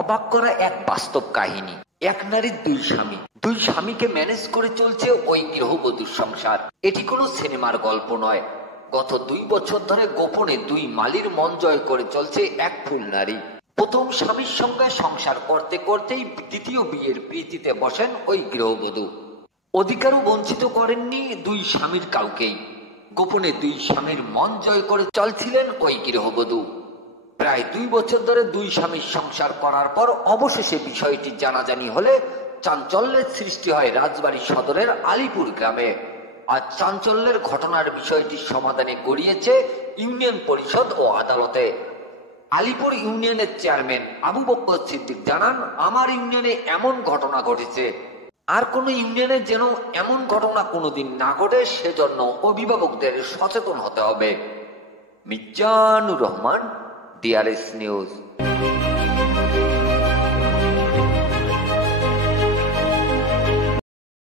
অবাক করা এক বাস্তব কাহিনী। এক নারীর দুই স্বামী, দুই স্বামীকে ম্যানেজ করে চলছে ওই গৃহবধূর সংসার। এটি কোনো সিনেমার গল্প নয়। গত 2 বছর ধরে গোপনে দুই মালির মন জয় করে চলছে এক ফুল নারী। প্রথম স্বামীর সঙ্গে সংসার করতে করতেই দ্বিতীয় বিয়ের প্রীতিতে বসেন ওই গৃহবধূ। অধিকারও বঞ্চিত করেননি দুই স্বামীর কাউকেই। গোপনে দুই স্বামীর মন জয় করে চলছিলেন ওই গৃহবধূ। প্রায় 2 বছর ধরে দুই স্বামীর সংসার করার পর অবশেষে বিষয়টি জানাজানি হলে চাঞ্চল্যের সৃষ্টি হয় রাজবাড়ী সদরের আলিপুর গ্রামে। আর চাঞ্চল্যের ঘটনার বিষয়টি সমাধানে গড়িয়েছে ইউনিয়ন পরিষদ ও আদালতে। আলিপুর ইউনিয়নের চেয়ারম্যান আবু বকর সিদ্দিক জানান, আমার ইউনিয়নে এমন ঘটনা ঘটেছে, আর কোনো ইউনিয়নে যেন এমন ঘটনা কোনোদিন না ঘটে, সেজন্য অভিভাবকদের সচেতন হতে হবে। Mizanur Rahman, DRS news.